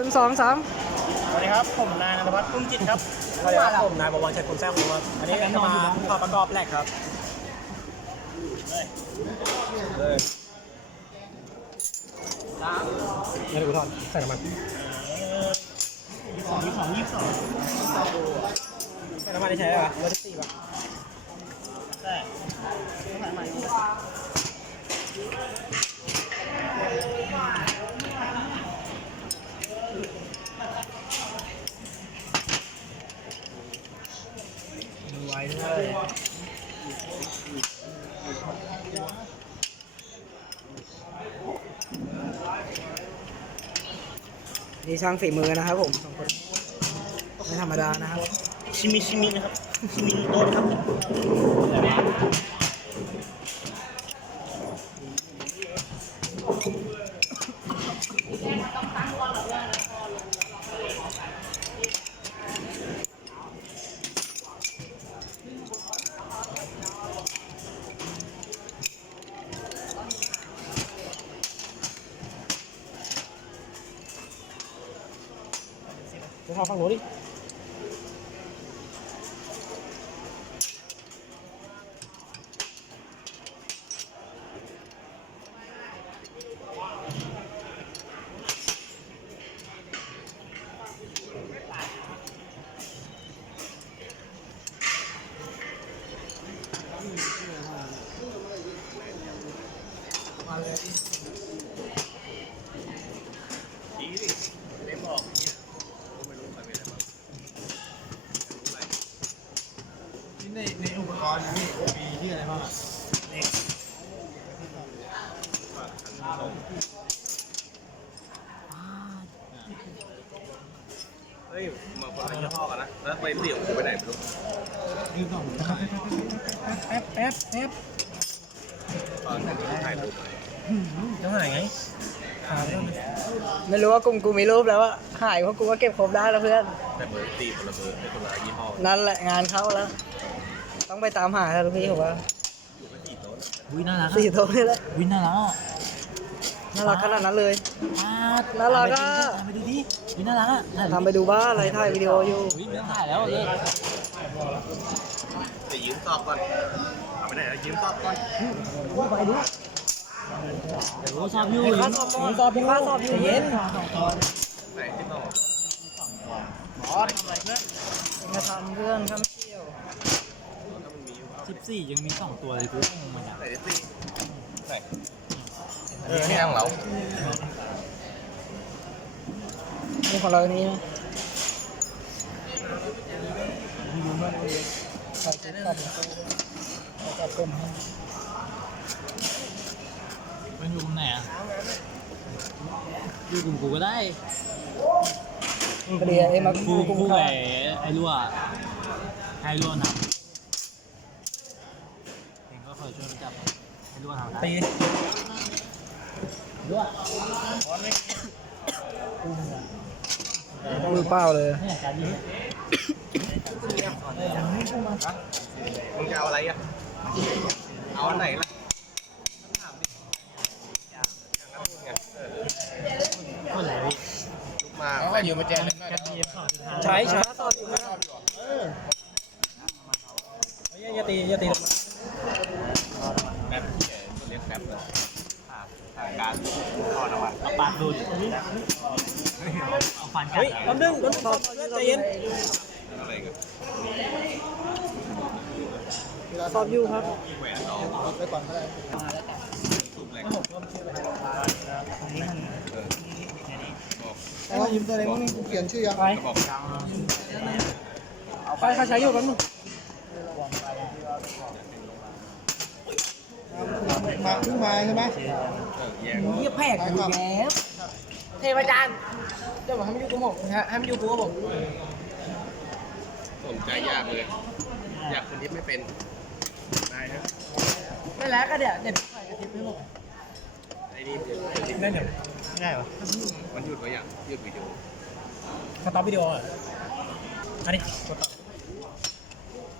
หนึ่งสองสามสวัสดีครับ ผมนายนันทวัฒน์พุ่มจิตครับสวัสดีครับผมนายบวรชัยคุณแท้คุณครับอันนี้จะมาพอประกอบแรกครับเลยไม่ได้กูทอนใส่น้ำมันยี่สองยี่สองยี่สองใส่น้ำมันได้ใช้ไหมวะร้อยสิบสี่ป่ะใช่ใส่น้ำมันดูไว้ด้วย นี่ ช่างฝีมือนะครับผมสองคนไม่ธรรมดานะครับ ชิมิชิมินะครับ ชิมิโดนครับ ไปเข้าฟังหนูดิ ในในอุปกรณ์นี่มีที่อะไรบ้างอะ เฮ้ยมา คนละยี่ห้อกันนะ แล้วไปเดี่ยวกูไปไหนไม่รู้ยืนสองแป๊บแป๊บแป๊บตอนถ่ายรูปจะหายไงหาเรื่องไม่รู้ว่ากลุ่มกูมีรูปแล้วว่าหายเพราะกูก็เก็บครบได้แล้วเพื่อน แต่เบอร์ตีคนละเบอร์ไม่คนละยี่ห้อ นั่นแหละงานเข้าแล้ว ต้องไปตามหาครับพี่ผมว่าอยู่ไม่ตีโต๊ะวิน่ารักสี่โต๊ะนี่แหละวิน่ารัก น่ารักขนาดนั้นเลยอ่าน่ารักอะทำไปดูดิวิน่ารักอะทำไปดูบ้านอะไรถ่ายวิดีโออยู่ วิไม่ถ่ายแล้วเลิกแต่ยืมตอบก่อนเอาไปไหนแล้วยืมตอบก่อนไปดูโอ้ชอบอยู่ค่าสอบผมสอบพี่ค่าสอบอยู่เย็นไหนที่ต้องมาทำเรื่องทำเที่ยวถ้ามันมีอยู่เอาสิบสี่ยังมีสองตัวเลยกูงงมันอะไหนที่ตีไหน เออนี่ของเรานี่ของเรานี้นะใส่จุดตัดตัดกลมให้มันอยู่ตรงไหนอะอยู่กลุ่มกูก็ได้พอดีไอ้มากูคู่กูกุ้งไอ้ข้าวไอ้รั่วไอ้รั่วนำเองก็คอยช่วยมันจับไอ้รั่วทำได้ ตี รั่ว มือ เปล่าเลยเนี่ยการยิงมึงจะเอาอะไรอะ เอาอันไหนล่ะถามดิอย่างนั้นพูดไงเออคนไหนพี่ลุกมาก็อยู่มาแจมเลยการยิงสองจุดห้าใช้ใช้สอบอยู่นะเฮ้ยอย่าตีอย่าตีแป๊บที่เขาเรียกแป๊บเลยผ่านผ่านการทอดน้ำมันเอาปากดูดิเอาฟันกัด เฮ้ยอะแป๊บนึงแป๊บนึงใจเย็นอะไรกันสอบอยู่ครับแหวนเราไปก่อนก็ได้สูบแรงเออบอกแล้วยิ้มตัวไหนมึงกูเขียนชื่อยังไปก็บอกไปเขาใช้อยู่แป๊บนึงมาเพิ่งมาใช่ไหมเออแย่งเงียบแพกอยู่แล้ว เทพอาจารย์เดี๋ยวให้มันอยู่กับผมนะฮะให้มันอยู่กับผมสนใจยากเลย อยากคนที่ไม่เป็นได้นะไม่แล้วก็เดี๋ยวเดี๋ยวใส่กระติบให้ผมไอ้นี่เล่นเดี๋ยวไม่ได้ปะมันหยุดไว้อย่างหยุดวิดีโอสต็อปวิดีโออะอันนี้กดต่อ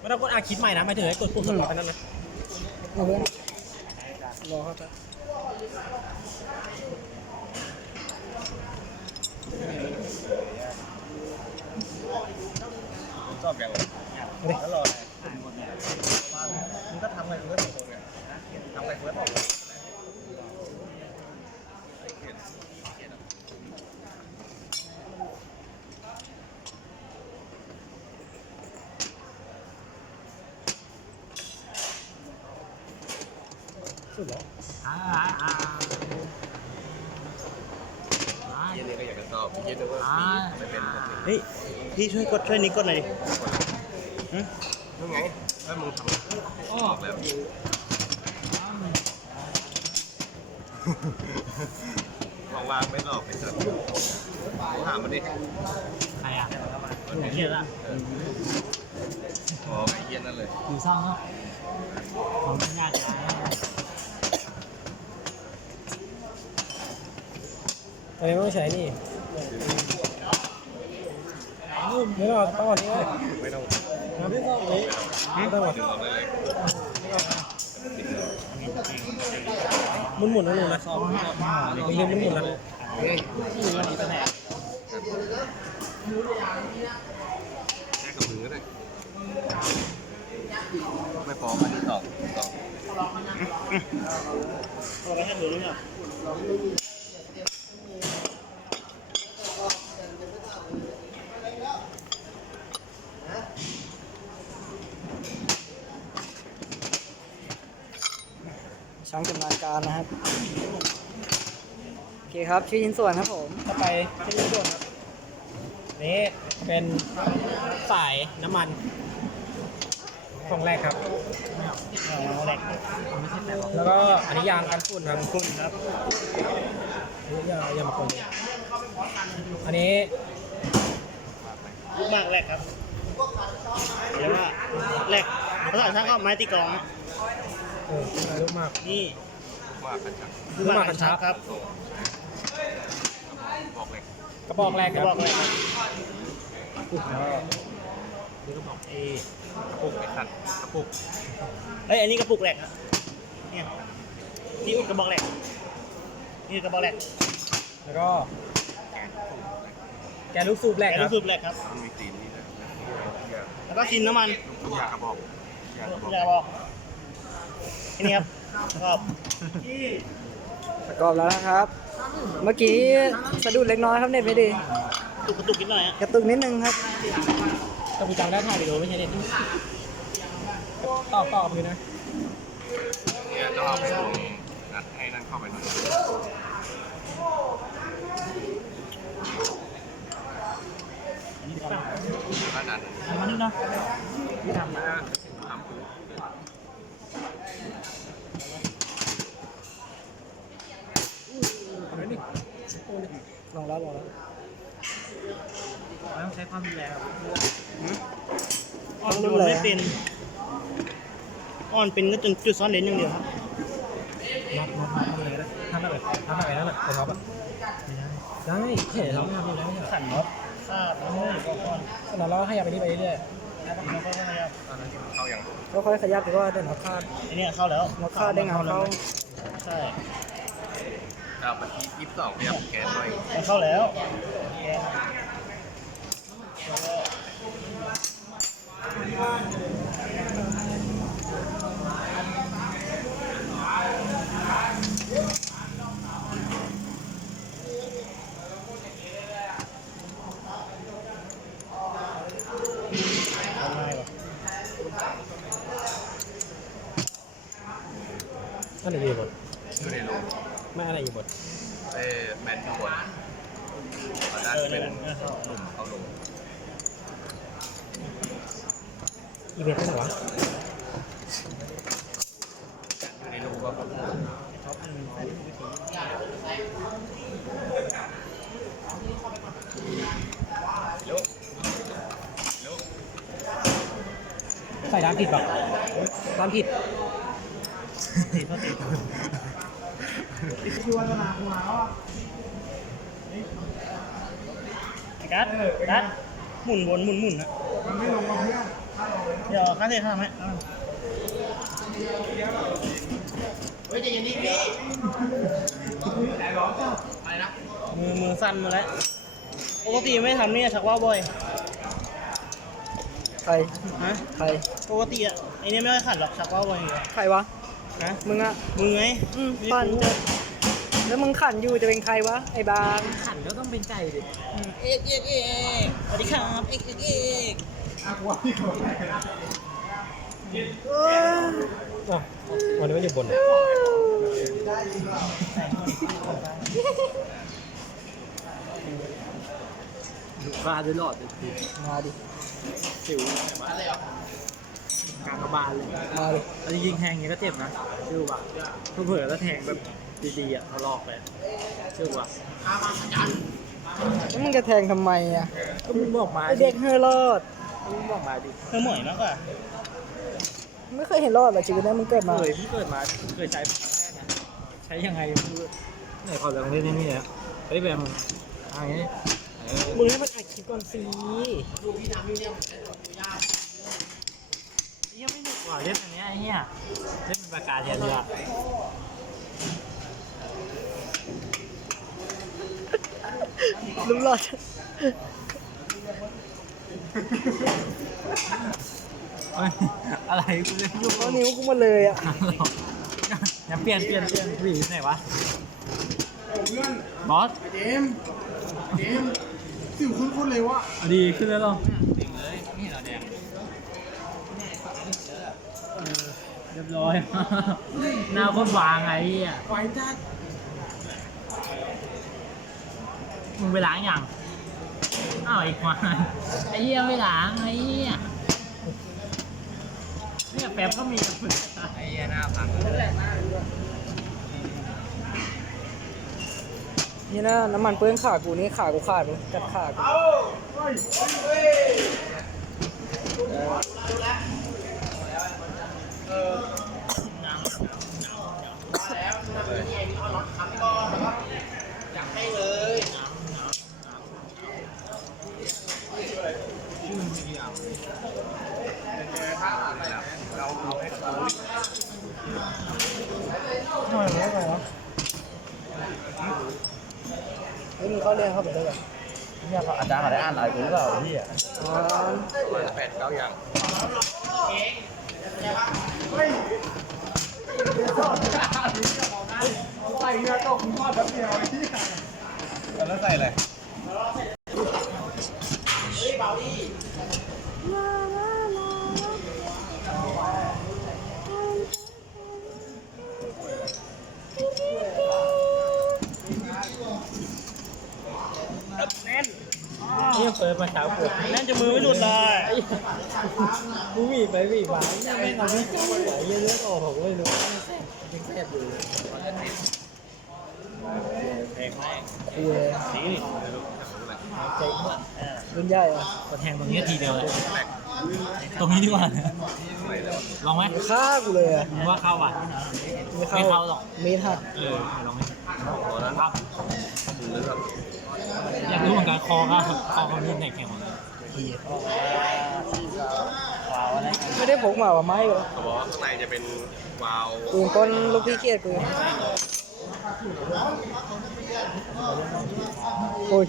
ไม่ต้องกดอาคิดใหม่นะหมายถึงให้กดปุ่มสต็อปไปนั่นนะเอาเรื่องรอครับ ชอบยังไงแล้วรออะไรมึงก็ทำไงมึงก็ส่งคนไงทำไงมึงก็ส่งคนเย็นนี้ก็อยากจะตอบเย็นนี้ก็ปีไม่เป็นคนอื่นเฮ้ย พี่ช่วยกดช่วยนี้กดหน่อยดิหึยังไงถ้ามึงทำออกแล้ววางๆไม่ตอบไปสักถามมันดิใครอะมันเย็นละอ๋อไอ้เย็นนั่นเลยอยู่ซ่องเนาะของยากตอนนี้ไม่ต้องใช้นี่ ไม่ต้องต้องอันนี้ไม่ต้องนะพี่ต้องนี้ไม่ต้องหรอกดึงออกไมุนหมุนนะหนูนะมีเรื่องหมุนหมุนนะแค่กับมือก็ได้ไม่พออันนี้ตอบตอบเอาไปให้ดูนี่อะ ช่างชำนาญการนะครับโอเคครับชื่อชิ้นส่วนครับผมต่อไปที่นี่ส่วนครับนี่เป็นสายน้ำมันของแรกครับแรกแล้วก็อันนี้ยางกันฝุ่นครับฝุ่นครับนี่ยางยางมาคนอันนี้ลูกมากแรกครับเดี๋ยวว่าแรกภาษาช่างก็ไม้ตีกลอง เออลูกมากนี่ว่ากันจังลูกมากกันชับครับบอกเลยกระบอกแรกกระบอกแรกนี่กระบอกเอกระปุกไอ้สัตว์กระปุกเฮ้ยอันนี้กระปุกแรกอะเนี่ยนี่กระบอกแรกนี่กระบอกแรกแล้วก็แกลูกสูบแรกครับลูกสูบแรกครับ มันมีตีนนี่นะอยากแล้วก็ซินน้ำมันอยากกระบอก อยากกระบอกอยากบอก แค่นี้ครับชอบประกอบแล้วนะครับ เมื่อกี้สะดุดเล็กน้อยครับเน็ตไม่ดี ตุกกระตุกนิดหน่อยอะกระตุกนิดนึงครับแต่กูจำได้ถ่ายวิดีโอไม่ใช่เน็ตตอบตอบเลยนะเนี่ยต้องเอาไปลงนัดให้นั่นเข้าไปหน่อยถ้าดันทำมานิดเนาะทำนะทำคือ ลองแล้วลองแล้วต้องใช้ความรุนแรงครับต้องรุนแรงไม่เป็นอ่อนเป็นก็จนจุดซ่อนเลนอย่างเดียวครับน็อตน็อตน็อตทำอะไรได้ทำอะไรทำอะไรนั่นแหละแต่ท็อปอะได้แค่เราทำอยู่แล้วไม่ใช่ขันน็อตทราบแล้วก็ขนาดเราขยับไปนี่ไปเรื่อยๆแล้วก็ขยับตอนนั้นที่มันเข้าอย่างก็ค่อยขยับดีกว่าเดี๋ยวน็อตคาดอันนี้เข้าแล้วน็อตคาดได้เงาเข้าใช่ ครับวันที่ยี่สิบสองพยายแกนหน่อยมันเข้าแล้วอะไรอยู่บน อยู่ในรู ไม่อะไรอยู่บน เอ้แมนอยู่บนตอนนั้นเป็นหนุ่มเข้าลงอีเวนต์ที่ไหนวะอยู่ในรูก็ลุกลุกใส่ร้านผิดป่ะร้านผิดผิดผิด คือวัฒนาหัวแล้วอะกัสกัสหมุนวนหมุนหมุนนะมันไม่ลงมาเพื่อนเดี๋ยวข้าเสีข้ามไหมเฮ้ยใจเย็นดิพี่ไหนร้อนเจ้ะไปนะ มือมือสั้นมาแล้วปกติไม่ทำนี่ชักว่าบ่อย ใคร ฮะ ใคร ปกติอะไอเนี้ยไม่ค่อยขัดหรอกชักว่าบ่อยอยู่ใครวะนะมึงอะ มึงไง อืมปั้นจอ แล้วมึงขันอยู่จะเป็นใครวะไอ้บางขันก็ต้องเป็นใจดิเอกเอกเอกสวัสดีครับเอกเอกเอกอะว่าที่ก่อนวันนี้ไม่อยู่บนมาด้วยหลอดมาดิสิวกลางกระบาลเลยมาดิแล้วจริงๆแทงอย่างเงี้ยก็เจ็บนะชื่อว่ะเผื่อๆแล้วแทงแบบ ดีๆอะเขาลอกไปชื่อว่ะแล้วมึงจะแทงทำไมอะก็มึงบอกมาไอเด็กเฮอรอดมึงบอกมาดิเธอเหมยมากกว่าไม่เคยเห็นรอดหรอชีวิตนี้มึงเกิดมาเคยพี่เกิดมาเคยใช้ครั้งแรกนะใช้ยังไงไม่รู้ไหนขอลองเล่นนี่นะเฮ้ยแบบอะไรนี่มึงให้มันอัดคลิปก่อนสิยังไม่หนุกกว่าเล่นอันเนี้ยไอ้เหี้ยเล่นเป็นปากกาแทนเลยอ่ ลุงรอดเฮ้ยอะไรกูเล่นอยู่เอานิ้วกูมาเลยอะอย่าเปลี่ยนเปลี่ยนเปลี่ยนผู้หญิงที่ไหนวะเพื่อนบอสไอ้เจมส์ไอ้เจมส์สิวคุ้นๆเลยวะเอาดีขึ้นแล้วเหรอจริงเลยนี่เหรอเนี่ยเออเรียบร้อย หน้าโคนวางไงอะ ไฟจัด มึงไปล้างยังอ้าวไอ้ควายไอ้เหี้ยไม่ล้างไอ้เหี้ยเนี่ยแป๊บก็มีไอ้เหี้ยหน้าพังนี่นะน้ำมันเปื้อนขากูนี่ขากูขาดเลยกัดขากู ทำไมไม่ไปวะเฮ้ยมึงเข้าเรียนเข้าไปได้ยังเนี่ยเขาอาจารย์เขาได้อ่านอะไรกูหรือเปล่าพี่อะอ๋อ แปดเก้าอย่างใส่เนื้อตกคุณพ่อแป๊บเดียวไอ้เหี้ยแล้วใส่อะไร นี่เปิดมาเช้าปวดนั่นจะมือไม่หลุดเลยกูหวีไปหวีมาเนี่ยไม่เอาพี่จ้าไหลเยอะเลือดออกผมไม่รู้ยังแสบอยู่แพงมากคุยสีเจ๋งมาก รุ่นใหญ่อะก็แทงตรงนี้ทีเดียวเลยตรงนี้ดีกว่าลองไหมฆ่ากูเลยอะมึงว่าเข้าป่ะไม่เข้าไม่เข้าหรอกเมทหักเออลองไหมตอนนั้นครับเลือกอยากรู้เหมือนกันคอก็คอเขามีไหนแข็งกว่าไม่ได้พกมาว่าไม้เหรอเขาบอกว่าข้างในจะเป็นวาล์วกูยังก้นลูกพี่เกียดกูยัง โอ้ย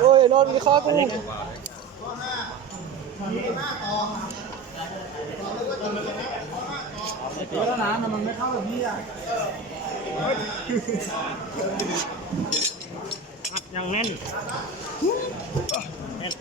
โอ้ยรอดมีข้อกูวาล์วแล้วน้ำมันไม่เข้ากับพี่อะยังแน่นแน่น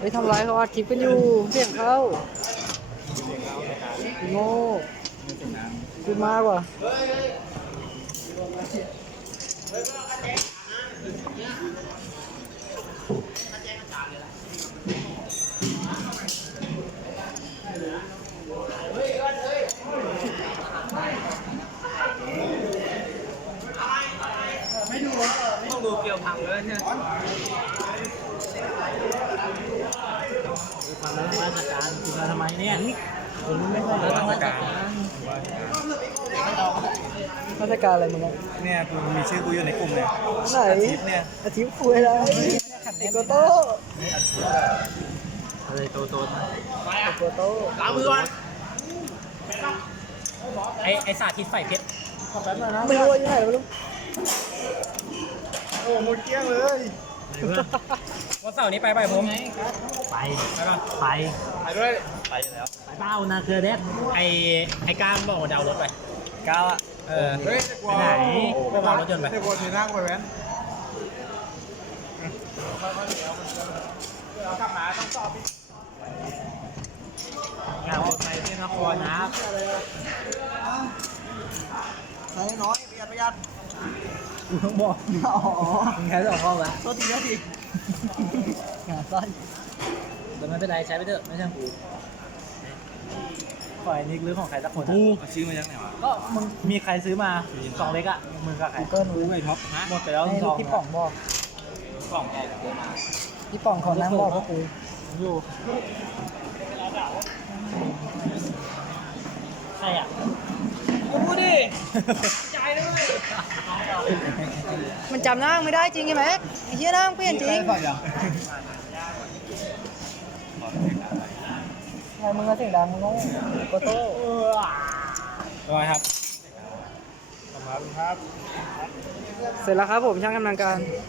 ไปทำร้ายเขาอัดคลิปกันอยู่เสียงเขาโง่คุณมากว่ะ ต้องดูเกี่ยวพังเลยใช่ไหมทำแล้วราชการคุณมาทำไมเนี่ยคุณไม่ค่อยรับราชการ ราชการ อะไรมึงอะเนี่ยกูมีชื่อกูอยู่ในกลุ่มเนี่ยไหนเนี่ยอาทิตย์คุยอะไรไอโกโต้อะไรโตโตนะไอโกโต้ล้างมือก่อนไอไอสาธิตใส่เพชรไม่รู้ว่าอยู่ไหนไม่รู้โอ้หมดเกลี้ยงเลยวันเสาร์นี้ไปไปผมไปไปก่อนไปไปด้วยไปแล้วไปเป้านาเคอร์เดสไอไอกล้ามบอกว่าจะเอารถไปก้าวอะ เออเฮ้ยจะกลัวไปไหนไปวางรถยนต์ไปจะกลัวทีนั่งไปแว้นงานไปที่นครนะครับใช้น้อยประหยัดประหยัดกูต้องบอกอ๋อมึงแค่สองข้อแล้วโทษทีโทษทีงานสั้นแต่ไม่เป็นไรใช้ไปเถอะไม่ใช่ของ กูปล่อยนิกหรือของใครสักคนกูซื้อมาจากไหนวะก็มึงมีใครซื้อมาสองเล็กอะมึงกับใครเกินรู้ไงท็อปหมดไปแล้วให้สองพี่ป่องบอกกล่องใหญ่พี่ป่องเขานั่งบอกพวกกูอยู่ใครอะกูดิมันจำหน้าไม่ได้จริงใช่ไหมไอ้เหี้ยหน้าเปลี่ยนจริงไง มึงก็เสียงดังมึงโง่โกโต้ทำไมครับ ขอยครับ เสร็จแล้วครับผมช่างกำลังการ